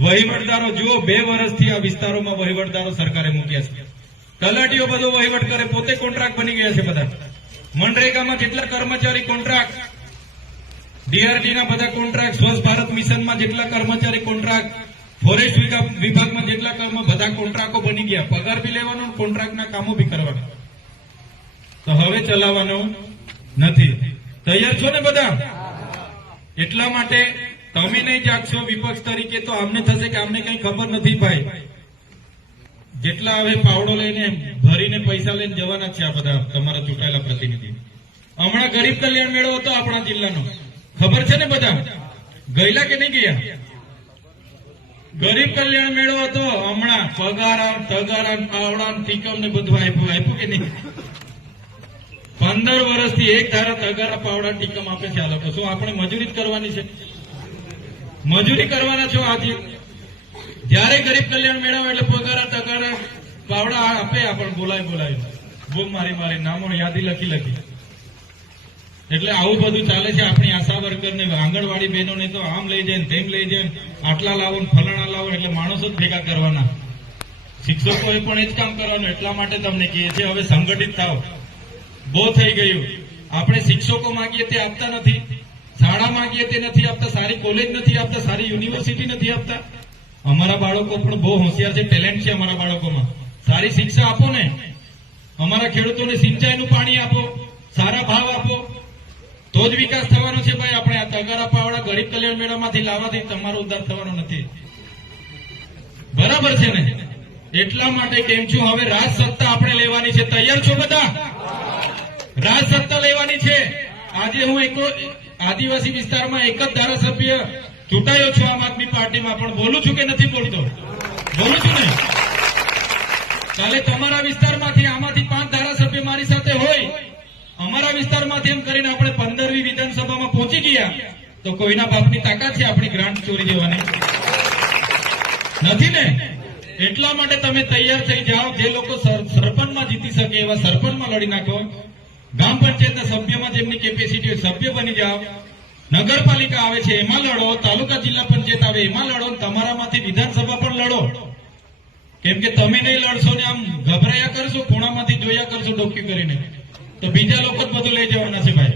વહીવટદારો, જુઓ, બે વર્ષથી આ વિસ્તારોમાં વહીવટદારો સરકારે મૂક્યા છે. તલાટીઓ બધો વહીવટ કરે, પોતે કોન્ટ્રાક્ટ બની ગયા છે બધા. મનરેગામાં જેટલા કર્મચારી કોન્ટ્રાક્ટ? ડીઆરડીના બધા કોન્ટ્રાક્ટ, સ્વચ્છ ભારત મિશનમાં જેટલા કર્મચારી કોન્ટ્રાક્ટ, ફોરેસ્ટ વિભાગમાં જેટલા કર્મ, બધા કોન્ટ્રાક્ટો બની ગયા. પગાર બી લેવાનો કોન્ટ્રાક્ટના કામો બી કરવાના. તો હવે ચલાવવાનો નથી. તૈયાર છો ને બધા? એટલા માટે તમે નહીં જાગશો, વિપક્ષ તરીકે તો અમને થશે કે અમને કઈ ખબર નથી ભાઈ. જેટલા હવે પાવડો લઈને ભરીને પૈસા લઈને જવાના છે આ બધા તમારા ચૂંટાયેલા પ્રતિનિધિ. હમણાં ગરીબ કલ્યાણ મેળો હતો આપણા જિલ્લાનો. ખબર છે ને બધા? ગયેલા કે નહીં ગયા? ગરીબ કલ્યાણ મેળો હતો, હમણાં પગારા, તગારા પાવડા ટીકમ ને બધું આપ્યું. આપ્યું કે નહીં? પંદર વર્ષથી એક ધારા તગારા, પાવડા ટીકમ આપે છે આ લોકો. શું આપણે મજૂરી જ કરવાની છે? મજૂરી કરવાના છો આજે જ્યારે ગરીબ કલ્યાણ મેળાવે એટલે પગારા તગારા પાવડા આપે આપણે બોલાય બોલાય. બૂમ મારી મારી નામો યાદી લખી લખી. એટલે આવું બધું ચાલે છે આપણી આશા વર્કર ને આંગણવાડી બહેનોને તો આમ લઈ જાય તેમ લઈ જાય આટલા લાવો ને ફલાણા લાવો એટલે માણસો જ ભેગા કરવાના. શિક્ષકોએ પણ એ જ કામ કરવાનું, એટલા માટે તમને કહીએ છીએ હવે સંગઠિત થાવ બહુ થઈ ગયું. આપણે શિક્ષકો માંગીએ તે આપતા નથી. શાળા માંગીએ તે નથી આપતા, સારી કોલેજ નથી આપતા, સારી યુનિવર્સિટી નથી આપતા. અમારા બાળકો પણ બહુ હોશિયાર છે ટેલેન્ટ છે અમારા બાળકોમાં. સારી શિક્ષા આપો ને. અમારા ખેડૂતોને સિંચાઈનું પાણી આપો, સારા ભાવ આપો. તો જ વિકાસ થવાનો છે ભાઈ આપણે આ તગારા પાવડા ગરીબ કલ્યાણ મેળામાંથી લાવવાથી તમારો ઉદ્ધાર થવાનો નથી. બરાબર છે ને? એટલા માટે કેમ છું, હવે રાજ સત્તા આપણે લેવાની છે. તૈયાર છો બધા? રાજ સત્તા લેવાની છે. આજે હું એક આદિવાસી વિસ્તારમાં એક જ ધારાસભ્ય ચૂંટાયો છું. આમ આદમી પાર્ટીમાં પણ બોલું છું કે નથી બોલતો? બોલું છું ને? કાલે તમારા વિસ્તારમાંથી આમાંથી પાંચ ધારાસભ્ય મારી સાથે હોય. અમારા વિસ્તારમાંથી એમ કરીને આપણે પંદરમી વિધાનસભામાં પહોંચી ગયા. તો કોઈના બાપની તાકાત છે આપણી ગ્રાન્ટ ચોરી દેવાની? નથી ને? એટલા માટે તમે તૈયાર થઈ જાઓ. જે લોકો સરપંચમાં જીતી શકે એવા સરપંચમાં લડી નાખો. ગ્રામ પંચાયતના સભ્યમાં જેમની કેપેસિટી સભ્ય બની જાઓ. નગરપાલિકા આવે છે, એમાં લડો, તાલુકા જિલ્લા પંચાયત આવે, એમાં લડો તમારામાંથી વિધાનસભા પણ લડો. કેમ કે તમે નહીં લડશો ને આમ ગભરાયા કરશો, ખૂણામાંથી જોયા કરશો ડોકી કરીને. તો બીજા લોકો જ બધું લઈ જવાના છે ભાઈ.